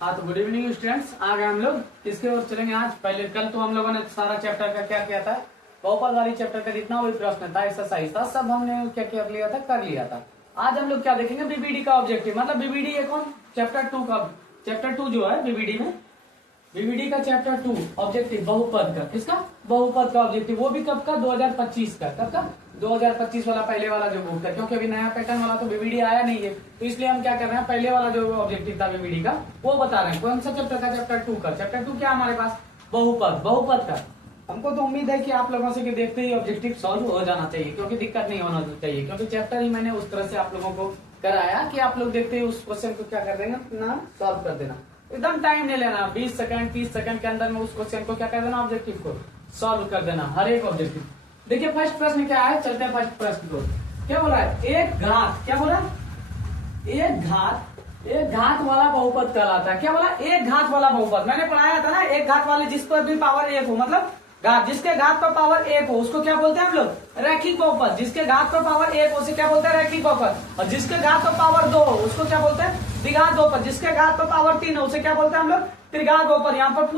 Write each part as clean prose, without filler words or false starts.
हाँ तो good evening students, आ गए हम लोग किसके ओर चलेंगे आज। पहले कल तो हम लोगों ने सारा चैप्टर का क्या किया था, बहुपद वाली चैप्टर का जितना भी प्रश्न था, एक्सरसाइज था, सब हमने क्या कर लिया था, कर लिया था। आज हम लोग क्या देखेंगे, बीबीडी का ऑब्जेक्टिव, मतलब बीबीडी ये कौन, चैप्टर 2 का, चैप्टर 2 जो है बीबीडी में, बीबीडी का चैप्टर 2 ऑब्जेक्टिव बहुपद का, किसका, बहुपद का ऑब्जेक्टिव, वो भी कब का, 2025 का, कब का, 2025 वाला पहले वाला जो बुक था, क्योंकि अभी नया पैटर्न वाला तो बीबीडी आया नहीं है, तो इसलिए हम क्या कर रहे हैं, पहले वाला जो ऑब्जेक्टिव था बीबीडी का वो बता रहे हैं। कौन सा चैप्टर का, चैप्टर 2 का। चैप्टर 2 क्या हमारे पास, बहुपद, बहुपद का। हमको तो उम्मीद है कि आप लोगों से कि देखते ही ऑब्जेक्टिव सॉल्व हो जाना चाहिए, क्योंकि दिक्कत नहीं होना चाहिए, क्योंकि चैप्टर ही मैंने उस तरह से आप लोगों को कराया कि आप लोग देखते ही उस क्वेश्चन को क्या कर देंगे ना, सॉल्व कर देना। एकदम टाइम नहीं लेना, 20 सेकंड 30 सेकंड के अंदर में उस क्वेश्चन को क्या कर देना, ऑब्जेक्टिव को सॉल्व कर देना, हर एक ऑब्जेक्टिव। देखिए फर्स्ट प्रश्न क्या है, चलते हैं फर्स्ट प्रश्न को। क्या बोला है, एक घात, क्या बोला, एक घात वाला बहुपद कहलाता है। क्या बोला, एक घात वाला बहुपद। मैंने पढ़ाया था ना, एक घात वाले जिस पर भी पावर एक हो, मतलब घात, जिसके घात पर पावर एक हो उसको क्या बोलते हैं हम लोग, रैखिक बहुपद। जिसके घात पर पावर एक हो उसे क्या बोलते हैं, रैखिक बहुपद। और जिसके घात पर पावर 2 हो उसको क्या बोलते हैं, द्विघात बहुपद। जिसके घात पर पावर 3 हो उसे क्या बोलते हैं हम लोग, त्रिघात बहुपद। यहाँ पर क्या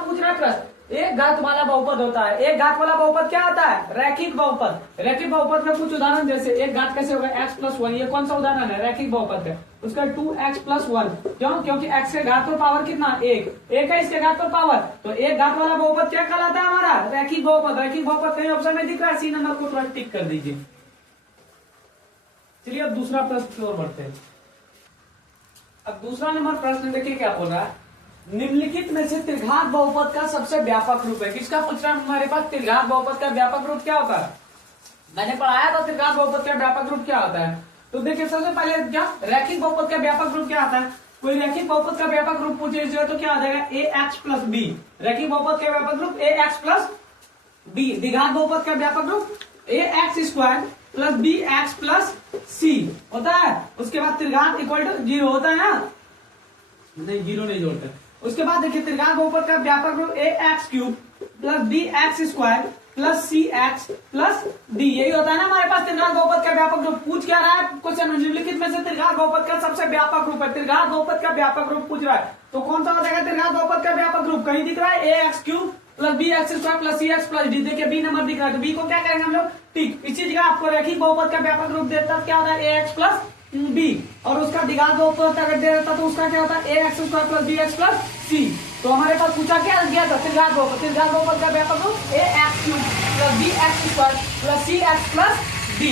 पूछ रहा है प्रश्न, एक घात वाला बहुपद होता है। एक घात वाला बहुपद क्या होता है, रैखिक बहुपद। रैखिक बहुपद में कुछ उदाहरण, जैसे एक घात कैसे होगा, x+1, ये कौन सा उदाहरण है, रैखिक बहुपद है। उसका 2x+1, क्यों, क्योंकि x के घात पर पावर कितना, एक है इसके घात पर पावर, तो एक घात वाला बहुपद क्या कहलाता है हमारा, रैखिक बहुपद। रैखिक बहुपद कहीं ऑप्शन में दिख रहा है, सी नंबर को थोड़ा टिक कर दीजिए। चलिए अब दूसरा प्रश्न की ओर बढ़ते हैं। अब दूसरा नंबर प्रश्न देखिए क्या बोल रहा है, निम्नलिखित में से त्रिघात बहुपद का सबसे व्यापक रूप है। किसका पूछ रहा है हमारे पास, त्रिघात बहुपद का व्यापक रूप क्या होता है। मैंने पढ़ाया था त्रिघात बहुपद का व्यापक रूप क्या होता है। तो देखिए सबसे पहले क्या, रैखिक बहुपद का व्यापक रूप क्या आता है। कोई रैखिक बहुपद का व्यापक रूप पूछे तो क्या आ जाएगा, ax+b। रैखिक बहुपद का व्यापक रूप ax+b। द्विघात बहुपद का व्यापक रूप ax² + bx+c होता है। उसके बाद त्रिघात इक्वल टू 0 होता है ना, नहीं 0 नहीं जोड़ते। उसके बाद देखिए त्रिघात बहुपद का व्यापक रूप ax³ + bx² + cx + d, यही होता है ना हमारे पास त्रिघात बहुपद का व्यापक रूप। पूछ क्या रहा है क्वेश्चन, निम्नलिखित में से त्रिघात बहुपद का सबसे व्यापक रूप है। त्रिघात बहुपद का व्यापक रूप पूछ रहा है, तो कौन सा हो जाएगा त्रिघात बहुपद का व्यापक रूप। कहीं दिख रहा है ax³ + bx² + cx + d, देखिए बी नंबर दिख रहा है, तो बी को क्या करेंगे हम लोग, टिक। इसी जगह आपको रैखिक बहुपद का व्यापक रूप देता है, क्या होता है, ax + b, और उसका द्विघात बहुपद अगर दे देता तो उसका क्या होता है, ax² + bx + c। तो हमारे पास पूछा क्या गया था, त्रिघात बहुपद। त्रिघात बहुपद का व्यापक रूप ax³ + bx² + cx + d।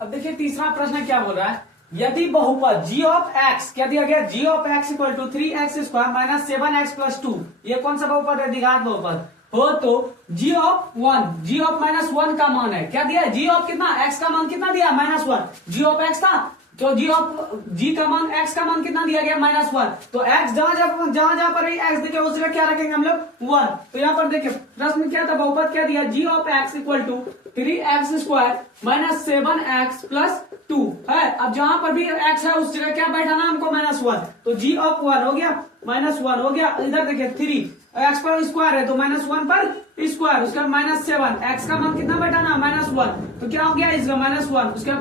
अब देखिए तीसरा प्रश्न क्या बोल रहा है, यदि बहुपद g(x) क्या दिया गया, g(x) = 3x² - 7x + 2, ये कौन सा बहुपद है, द्विघात बहुपद हो, तो g(1) का मान है, क्या दिया है, g कितना, x का मान कितना दिया, -1, g(x) था, तो g का मान, x का मान कितना दिया गया, -1, तो x जहां पर भी x देखिए उस जगह क्या रखेंगे हम लोग, 1। तो यहाँ पर देखिए प्रश्न क्या था, बहुपद क्या दिया, g(x) = 3x² - 7x + 2 है। अब जहां पर भी x है उस जगह क्या बैठाना हमको, -1, तो g(1) हो गया, -1 हो गया। इधर देखिए 3 x पर स्क्वायर है तो -1 पर स्क्वायर, उसका -7, x का मान कितना बैठाना, -1, तो क्या हो गया इसका, -1, उसका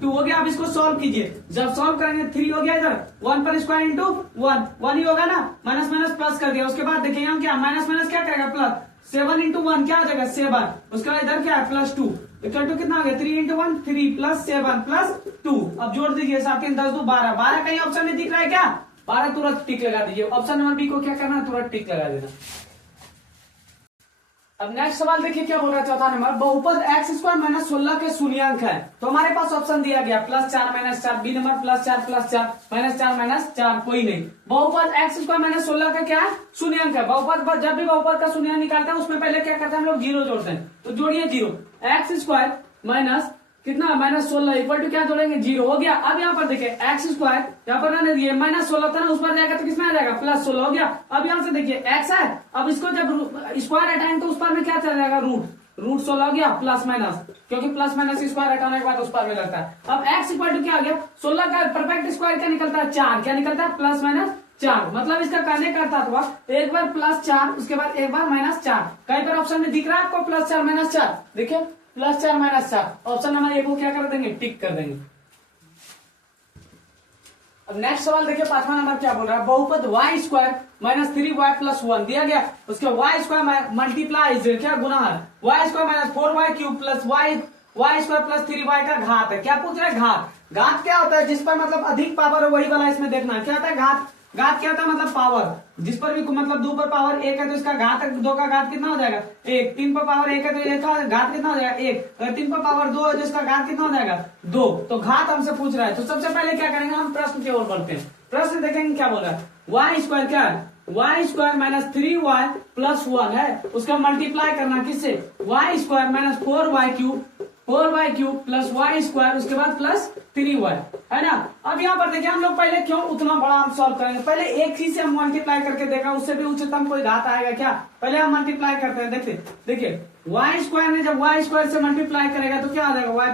+2 हो गया। अब इसको सॉल्व कीजिए, जब सॉल्व करेंगे 3 हो गया, इधर 1 पर स्क्वायर इंटू 1 ही होगा ना, माइनस माइनस प्लस कर दिया। उसके बाद देखिए यहाँ क्या, माइनस माइनस क्या करेगा, प्लस, 7 × 1 क्या हो जाएगा, 7, उसके बाद इधर क्या है, +2, इक्वल टू कितना हो गया, 3 × 1 3 + 7 + 2। अब जोड़ दीजिए, 7 3 10 2 12, 12 कहीं ऑप्शन में दिख रहा है क्या, 12 तुरंत टिक लगा दीजिए। ऑप्शन नंबर बी को क्या करना है, तुरंत टिक लगा देना। अब नेक्स्ट सवाल देखिए क्या बोल रहा है, चौथा नंबर, बहुपद x² - 16 के शून्यांक है। तो हमारे पास ऑप्शन दिया गया +4 - 4, बी नंबर +4 +4 -4 -4 कोई नहीं। बहुपद x² - 16 का क्या है, शून्यांक है। बहुपद जब भी बहुपद का शून्यांक निकालते हैं उसमें पहले क्या करते हैं हम लोग, 0 जोड़ते हैं, तो जोड़िए 0, x² - कितना, -16 इक्वल टू क्या जोड़ेंगे, 0 हो गया। अब यहाँ पर देखिए x² यहाँ पर रहने दिए, -16 था ना, उस पर जाएगा तो किसमें आ जाएगा, +16 हो गया। अब यहाँ से देखिए x है, अब इसको जब स्क्वायर हटाएंगे तो उस पर में क्या चल जाएगा, रूट 16 हो गया, प्लस माइनस, क्योंकि प्लस माइनस स्क्वायर हटाने के बाद उस पर में लगता है। अब x इक्वल टू क्या हो गया, 16 का परफेक्ट स्क्वायर क्या निकलता है, 4, क्या निकलता है, +-4, मतलब इसका कहने का अर्थ हुआ एक बार +4 उसके बाद एक बार -4। कहीं पर ऑप्शन में दिख रहा है आपको +4 -4, देखिए +4 - 4, ऑप्शन नंबर ए को क्या कर देंगे, टिक कर देंगे। अब नेक्स्ट सवाल देखिए, 5वां नंबर क्या बोल रहा है, बहुपद y square minus 3y plus 1 दिया गया, उसके y स्क्वायर मल्टीप्लाई क्या गुना है, y square minus 4y cube plus y square plus 3y का घात है। क्या पूछ रहे हैं, घात। घात क्या होता है, जिस पर मतलब अधिक पावर है वही वाला इसमें देखना है। क्या होता है घात, घात क्या होता है मतलब पावर, जिस पर भी मतलब 2 पर पावर 1 है तो इसका घात 2 का घात कितना हो जाएगा 1, 3 पर पावर 1 है तो 1 का घात कितना हो जाएगा 1, अगर 3 पर पावर 2 है तो इसका घात कितना हो जाएगा 2। तो घात हमसे पूछ रहा है, तो सबसे पहले क्या करेंगे, हम प्रश्न की ओर बढ़ते हैं। प्रश्न देखेंगे क्या बोल रहा है, वाई स्क्वायर क्या है, Y square minus 3y plus 1 है, उसका मल्टीप्लाई करना किससे, Y square minus 4y cube plus y square, उसके बाद प्लस 3y, है ना। अब यहाँ पर देखिए हम लोग पहले क्यों उतना बड़ा हम सॉल्व करेंगे, पहले एक ही से हम मल्टीप्लाई करके देखा, उससे भी उच्चतम कोई घात आएगा क्या, पहले हम मल्टीप्लाई करते हैं। देखिए y स्क्वायर ने जब y स्क्वायर से मल्टीप्लाई करेगा तो क्या आ जाएगा, y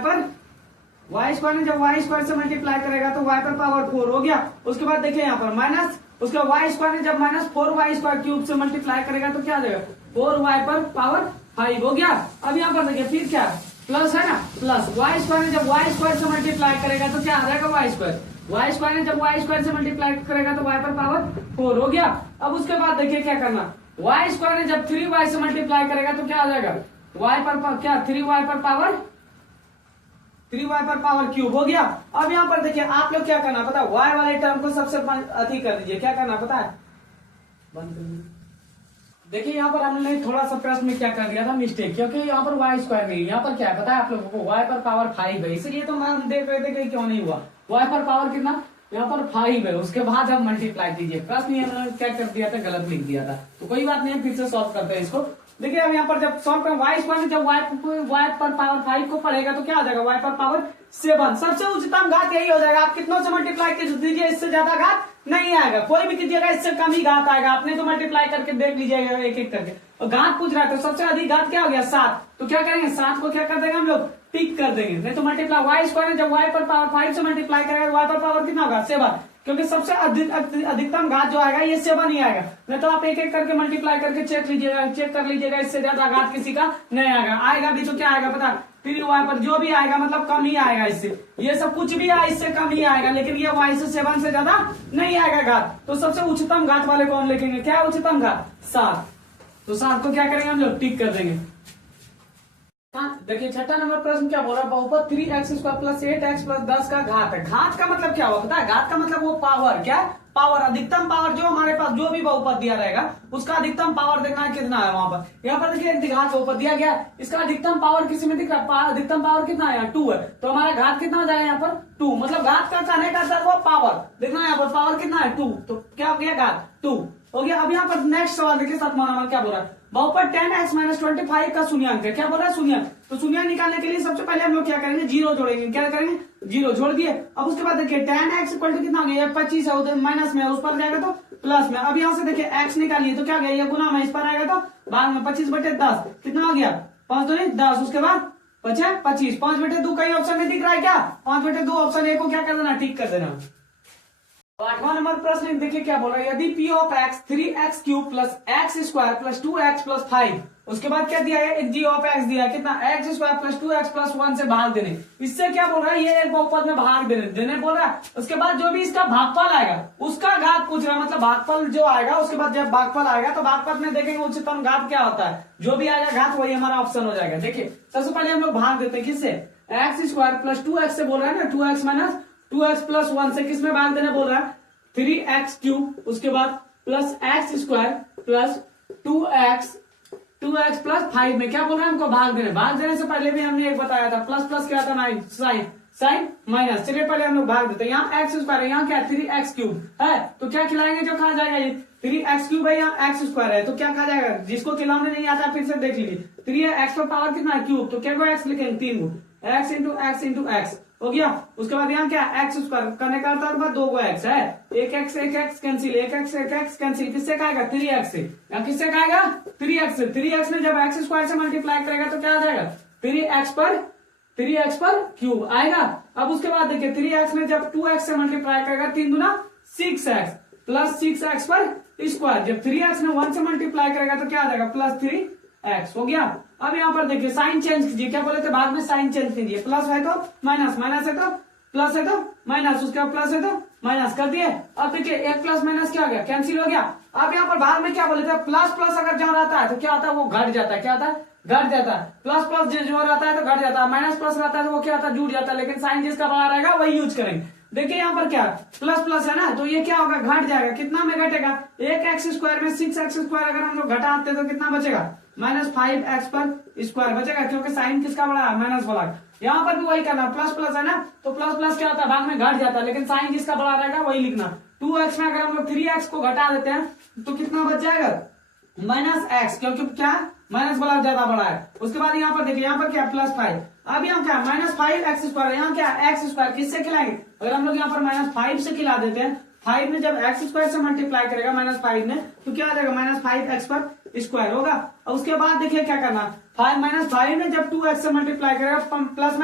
स्क्वायर ने जब y स्क्वायर से मल्टीप्लाई करेगा तो y पर पावर 4 हो गया। उसके बाद देखिए यहाँ पर माइनस, उसके y स्क्वायर ने जब माइनस 4y स्क्वायर क्यूब से मल्टीप्लाई करेगा तो क्या आ जाएगा 4y पर पावर 5 हो गया। अब यहाँ पर देखिए फिर क्या प्लस है ना, प्लस y स्क्वायर ने जब y स्क्वायर से मल्टीप्लाई करेगा तो क्या आ जाएगा y स्क्वायर ने जब y स्क्वायर से मल्टीप्लाई करेगा तो y पर पावर 4 हो गया। अब उसके बाद देखिए क्या करना, y स्क्वायर ने जब 3y से मल्टीप्लाई करेगा तो क्या आ जाएगा y पर क्या 3y पर पावर क्यूब हो गया। अब यहाँ पर देखिए आप लोग क्या करना पता है, y वाले टर्म को सबसे अधिक कर दीजिए, क्या करना पता है, बंद कर दीजिए। देखिए यहाँ पर हमने थोड़ा सा प्रश्न में क्या कर दिया था मिस्टेक, क्योंकि यहाँ पर y स्क्वायर नहीं, यहाँ पर क्या है पता है आप लोगों को, y पर पावर 5 है, इसलिए तो हम देख रहे थे कि क्यों नहीं हुआ, y पर पावर कितना यहाँ पर 5 है, उसके बाद हम मल्टीप्लाई कीजिए। प्रश्न हमने क्या कर दिया था, गलत लिख दिया था, तो कोई बात नहीं, फिर से सॉल्व करते हैं इसको। देखिए अब यहाँ पर जब सॉल्व करें y स्क्वायर जब y पर पावर 5 को पढ़ेगा तो क्या आ जाएगा y पर पावर 7, सबसे उच्चतम घात यही हो जाएगा। आप कितनों से मल्टीप्लाई कीजिए, इससे ज्यादा घात नहीं आएगा, कोई भी कीजिएगा इससे कम ही घात आएगा। आपने तो मल्टीप्लाई करके देख लीजिएगा एक एक करके, और घात पूछ रहा है तो सबसे अधिक घात क्या हो गया 7, तो क्या करेंगे 7 को क्या कर देंगे हम लोग टिक कर देंगे, नहीं तो मल्टीप्लाई y स्क्वायर जब y पर पावर 5 से मल्टीप्लाई करेगा y पर पावर कितना होगा 7, क्योंकि सबसे अधिकतम घात जो आएगा ये 7 ही आएगा। नहीं तो आप एक एक करके मल्टीप्लाई करके चेक कर लीजिएगा, इससे ज्यादा घात किसी का नहीं आएगा भी तो क्या आएगा पता, 3y पर जो भी आएगा मतलब कम ही आएगा, इससे ये सब कुछ भी आए इससे कम ही आएगा, लेकिन ये y से 7 से ज्यादा नहीं आएगा घात। तो सबसे उच्चतम घात वाले कौन लिखेंगे, क्या उच्चतम घात 7, तो 7 को क्या करेंगे हम लोग टिक कर देंगे। देखिए छठा नंबर प्रश्न क्या बोल रहा है, बहुपद 3x square plus 8x plus 10 का घात है। घात का मतलब क्या हुआ पता है, घात का मतलब वो पावर, क्या पावर, अधिकतम पावर जो हमारे पास जो भी बहुपद दिया रहेगा उसका अधिकतम पावर देखना है कितना है वहां पर। यहाँ पर देखिए घात बहुपद दिया गया, इसका अधिकतम पावर किसी में दिख रहा है, अधिकतम पावर कितना है 2 है, तो हमारा घात कितना हो जाएगा यहाँ पर 2, मतलब घात का कहने का अर्थ वो पावर देखना है, यहाँ पर पावर कितना है 2, तो क्या हो गया घात 2 हो गया। अब यहाँ पर नेक्स्ट सवाल देखिए 7वां नंबर क्या बोल रहा है, बहुपद 10x माइनस 25 का शून्यांक है। क्या बोल रहा है शून्यांक, तो शून्यांक निकालने के लिए सबसे पहले हम लोग क्या करेंगे, जीरो जोड़ेंगे, क्या करेंगे जीरो जोड़ दिए। अब उसके बाद देखिए 10x इक्वल टू कितना हो गया 25 है, उधर माइनस में उस पर जाएगा तो प्लस में। अब यहाँ से देखिए x निकालिए तो क्या गया ये गुना में, इस पर आएगा तो बाद में 25/10 कितना हो गया 5 दूनी 10, उसके बाद बचा 25, 5/2 कहीं ऑप्शन में दिख रहा है क्या, 5/2 ऑप्शन ए को क्या कर देना टिक कर देना। 8वां नंबर प्रश्न देखिए क्या बोल रहा है, यदि p of x 3x cube plus x square plus 2x plus 5, उसके बाद क्या दिया है एक g ऑफ x दिया कितना x square plus 2x plus 1 से भाग देने, इससे क्या बोल रहा है ये एक बहुपद में भाग देने बोल रहा है। उसके बाद जो भी इसका भागफल आएगा उसका घात पूछ रहा है, मतलब भागफल जो आएगा उसके बाद जब भागफल आएगा तो भागफल में देखेंगे उच्चतम घात क्या होता है, जो भी आएगा घात वही हमारा ऑप्शन हो जाएगा। देखिए सबसे पहले हम लोग भाग देते हैं किससे, x स्क्वायर प्लस 2x से बोल रहा है ना, 2x माइनस 2x प्लस 1 से किसमें भाग देने बोल रहा है 3x क्यूब, उसके बाद plus x square plus 2x plus 5 में क्या बोल रहा है हमको भाग देने से पहले भी हमने एक बताया था प्लस प्लस क्या था साइन माइनस। चलिए पहले हम लोग भाग देते हैं, यहाँ x स्क्वायर है, यहाँ क्या 3x क्यूब है, तो क्या खिलाएंगे जो खा जाएगा ये 3x क्यूब है, यहाँ x स्क्वायर है तो क्या खा जाएगा, जिसको खिलाने नहीं आता फिर से देख लीजिए 3x पर पावर कितना है क्यूब, तो क्या को x लिखेंगे 3 x into x into x हो गया। उसके बाद यहाँ क्या एक्स स्क्वायर करने का अर्थ 2 एक्स है, एक एक्स कैंसिल, एक एक्स कैंसिल, किससे खाएगा 3x से, यहाँ किससे खाएगा 3x से, 3x में जब एक्स स्क्वायर से मल्टीप्लाई करेगा तो क्या आ जाएगा 3x पर क्यूब आएगा। अब उसके बाद देखिए 3x में जब 2x से मल्टीप्लाई करेगा 3 दूना 6x प्लस 6x पर स्क्वायर, जब 3x में 1 से मल्टीप्लाई करेगा तो क्या आ जाएगा प्लस 3x हो गया। अब यहाँ पर देखिए साइन चेंज कीजिए, क्या बोले थे भाग में साइन चेंज कीजिए, प्लस है तो माइनस, माइनस है तो प्लस है तो माइनस, उसके बाद प्लस है तो माइनस कर दिए। अब देखिए एक प्लस माइनस क्या हो गया, कैंसिल हो गया। अब यहाँ पर बाहर में क्या बोले थे, प्लस प्लस अगर जहाँ रहता है तो क्या होता है, वो घट जाता है। क्या होता है, घट जाता है। प्लस प्लस जो रहता है तो घट जाता है, माइनस प्लस रहता है तो वो क्या होता है, जुड़ जाता है। लेकिन साइन जिसका बड़ा रहेगा वही यूज करेंगे। देखिए यहाँ पर क्या प्लस प्लस है ना, तो ये क्या होगा, घट जाएगा। कितना में घटेगा, एक एक्स स्क्वायर में 6x स्क्वायर अगर हम लोग घटाते तो कितना बचेगा, -5x पर स्क्वायर बचेगा, क्योंकि साइन किसका बड़ा है, माइनस वाला। यहाँ पर भी वही करना, प्लस प्लस है ना, तो प्लस प्लस क्या होता है, बाद में घट जाता है। लेकिन साइन जिसका बड़ा रहेगा वही लिखना। 2x में अगर हम लोग 3x को घटा देते हैं तो कितना बच जाएगा, -x, क्योंकि क्या माइनस वाला ज्यादा बड़ा है। उसके बाद यहाँ पर देखिए, यहाँ पर क्या +5, अब यहाँ क्या -5x स्क्वायर, यहाँ क्या x स्क्वायर किससे खिलाएंगे, अगर हम लोग यहाँ पर -5 से खिला देते हैं, 5 में जब x स्क्वायर से मल्टीप्लाई करेगा -5 में तो क्या आ जाएगा, -5x पर स्क्वायर होगा। और उसके बाद देखिए क्या करना, 5 में जब 2x से मल्टीप्लाई करेगा, प्लस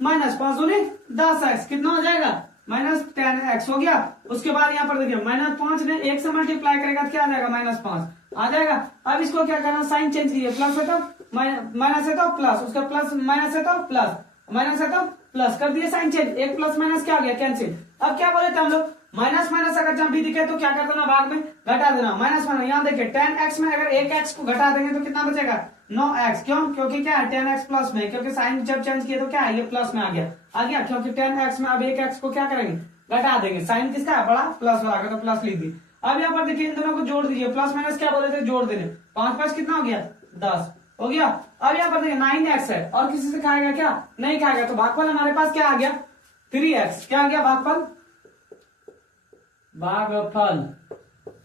माइनस 5 दूनी 10x, कितना हो जाएगा, -10x हो गया। उसके बाद यहाँ पर देखिए -5 ने 1 से मल्टीप्लाई करेगा तो क्या आ जाएगा, -5 आ जाएगा। अब इसको क्या करना, साइन चेंज कीजिए, प्लस है तो माइनस है तो प्लस, उसका प्लस माइनस है तो प्लस, माइनस है तो प्लस कर दिए, साइन चेंज, एक प्लस माइनस क्या हो गया, कैंसिल। अब क्या बोले थे हम लोग, माइनस माइनस अगर जब भी दिखे तो क्या कर देना, भाग में घटा देना, माइनस माइनस। यहाँ देखिए 10x में अगर 1x को घटा देंगे तो कितना बचेगा, 9x, क्यों, क्योंकि क्या है 10x प्लस में, क्योंकि साइन जब चेंज किए तो क्या है, ये प्लस में आ गया, क्योंकि 10x में अब 1x को क्या करेंगे, घटा देंगे। साइन किसका है, बड़ा, प्लस वाला, तो प्लस लिख दी। अब यहाँ पर देखिए इन दोनों को जोड़ दीजिए, प्लस माइनस क्या बोले थे, जोड़ देने, 5 5 कितना हो गया, 10 हो गया। अब यहाँ पर देखिए 9x है, और किसी से खाएगा क्या, नहीं खाएगा, तो भागफल हमारे पास क्या आ गया, 3x, क्या आ गया भागफल, भागफल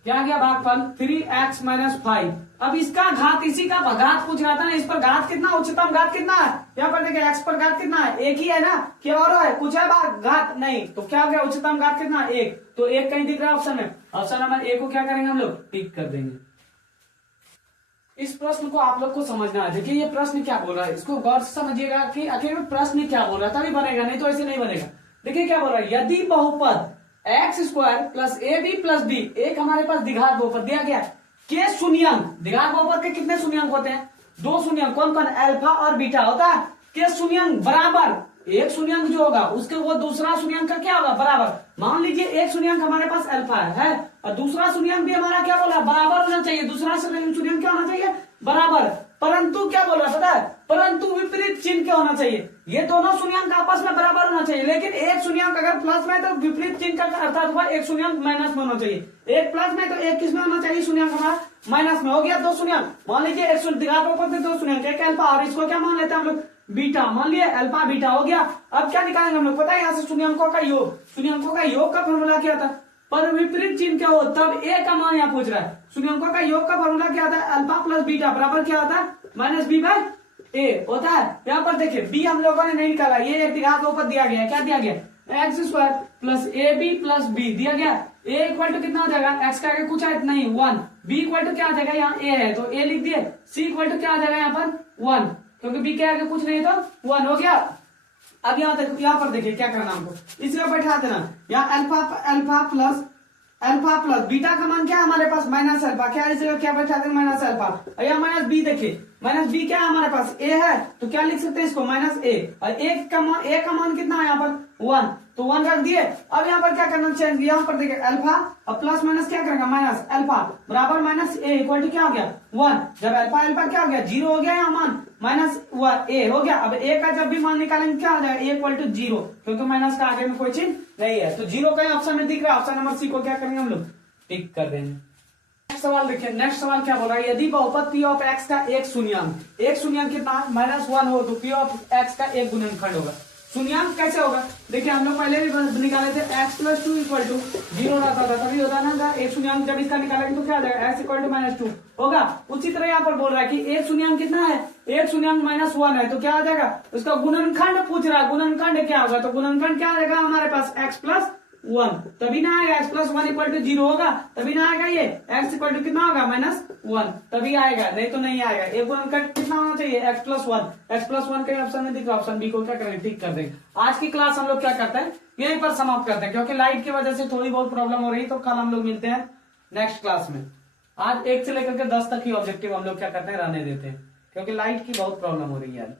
क्या आ गया, भागफल 3x - 5। अब इसका घात, इसी का घात पूछ रहा था ना, इस पर घात कितना, उच्चतम घात कितना है, यहाँ पर देखिए x पर घात कितना है, एक ही है ना, क्या और है कुछ है घात नहीं, तो क्या हो गया, उच्चतम घात कितना है, 1, तो 1 कहीं दिख रहा है ऑप्शन में, ऑप्शन नंबर ए को क्या करेंगे हम लोग, टिक कर देंगे। इस प्रश्न को आप लोग को समझना है। देखिए ये प्रश्न क्या बोल रहा है, इसको गौर से समझिएगा कि आखिर में प्रश्न क्या बोल रहा है, तभी बनेगा, नहीं तो ऐसे नहीं बनेगा। देखिए क्या बोल रहा है, यदि बहुपद x square plus A B plus B, एक हमारे पास द्विघात बहुपद दिया गया, के शून्यंक, द्विघात बहुपद के कितने शून्यंक होते हैं, 2 शून्यंक, कौन कौन, अल्फा और बीटा होता है, के शून्यंक बराबर, एक शून्यंक जो होगा उसके वो दूसरा शून्यंक का क्या होगा, बराबर। मान लीजिए एक शून्यंक हमारे पास अल्फा है और दूसरा शून्यंक भी हमारा क्या बोला, बराबर होना चाहिए, दूसरा शून्यंक क्या होना चाहिए, बराबर। परंतु क्या बोला पता है, परंतु विपरीत चिन्ह क्या होना चाहिए, ये दोनों शून्यंक आपस में बराबर होना चाहिए, लेकिन एक शून्यंक अगर प्लस में तो विपरीत चिन्ह का अर्थात हुआ एक शून्यंक माइनस में होना चाहिए, एक प्लस में तो एक किस में होना चाहिए, शून्यंक हमारा माइनस में। हो गया 2 शून्यंक, मान लीजिए एक द्विघात 2 शून्यंक, एक अल्फा, और इसको क्या मान लेते हैं हम लोग, बीटा, मान लिए अल्फा बीटा हो गया। अब क्या निकालेंगे हम लोग, पता है यहाँ से शून्यंकों का योग, शून्यंकों का योग का फॉर्मूला क्या था, पर विपरीत चिन्ह क्या हो, तब ए का मान यहाँ पूछ रहा है, शून्यंकों का योग का फॉर्मूला क्या होता है, अल्फा प्लस बीटा बराबर क्या होता है, -b/a होता है। यहाँ पर देखिए b हम लोगों ने नहीं निकाला, ये एक द्विघात बहुपद दिया गया, क्या दिया गया, x square plus A B plus B दिया गया, a इक्वल टू कितना हो जाएगा, x का आगे कुछ है नहीं 1, b इक्वल टू क्या आ जाएगा, यहाँ a है तो a लिख दिए, c इक्वल टू क्या आ जाएगा यहाँ पर 1, क्योंकि b के आगे कुछ नहीं तो 1 हो गया। अब यहाँ पर देखिए क्या करना हमको, इसमें बैठा देना, यहाँ अल्फा प्लस बीटा का मान क्या है हमारे पास, माइनस अल्फा, क्या इस जगह क्या बैठा देंगे, माइनस अल्फा। यहाँ माइनस बी, देखिए माइनस बी क्या है हमारे पास, ए है, तो क्या लिख सकते हैं इसको, -a, और ए का मान कितना है यहाँ पर 1, तो 1 रख दिए। अब यहाँ पर क्या करना चाहिए, यहाँ पर देखिए अल्फा और प्लस माइनस क्या करेगा, माइनस अल्फा बराबर -a इक्वल टू क्या हो गया 1, जब अल्फा क्या हो गया 0 हो गया, यहाँ मान -a हो गया। अब a का जब भी मान निकालेंगे क्या हो जाएगा, a इक्वल टू 0, क्योंकि माइनस का आगे में कोई चीज नहीं है, तो 0 का ऑप्शन में दिख रहा है, ऑप्शन नंबर सी को क्या करेंगे हम लोग, टिक कर देंगे। नेक्स्ट सवाल देखिए, नेक्स्ट सवाल क्या बोल रहा है, यदि बहुपद p ऑफ x का एक शून्यंक कितना -1 हो तो p ऑफ x का एक गुणनखंड होगा। शून्यंक कैसे होगा, देखिए हम लोग पहले भी निकाले थे, x + 2 = 0 रहता था, तभी होता ना, एक शून्यंक जब इसका निकालेंगे तो क्या आ जाएगा, x = -2 होगा। उसी तरह यहाँ पर बोल रहा है कि एक शून्यंक कितना है, एक शून्यंक -1 है, तो क्या आ जाएगा, उसका गुणनखंड पूछ रहा है, गुणनखंड क्या होगा, तो गुणनखंड क्या आ जाएगा हमारे पास, x + 1, तभी ना आएगा, x + 1 = 0 होगा, तभी ना आएगा, ये x = कितना होगा, -1, तभी आएगा, नहीं तो नहीं आएगा। एक गुणनखंड कितना होना चाहिए, x + 1, x + 1 के ऑप्शन में दिख रहा, ऑप्शन बी को क्या करेंगे, ठीक कर देंगे। आज की क्लास हम लोग क्या करते हैं, यहीं पर समाप्त करते हैं, क्योंकि लाइट की वजह से थोड़ी बहुत प्रॉब्लम हो रही है, तो कल हम लोग मिलते हैं नेक्स्ट क्लास में। आज 1 से लेकर के 10 तक ही ऑब्जेक्टिव हम लोग क्या करते हैं, रहने देते हैं, क्योंकि लाइट की बहुत प्रॉब्लम हो रही है।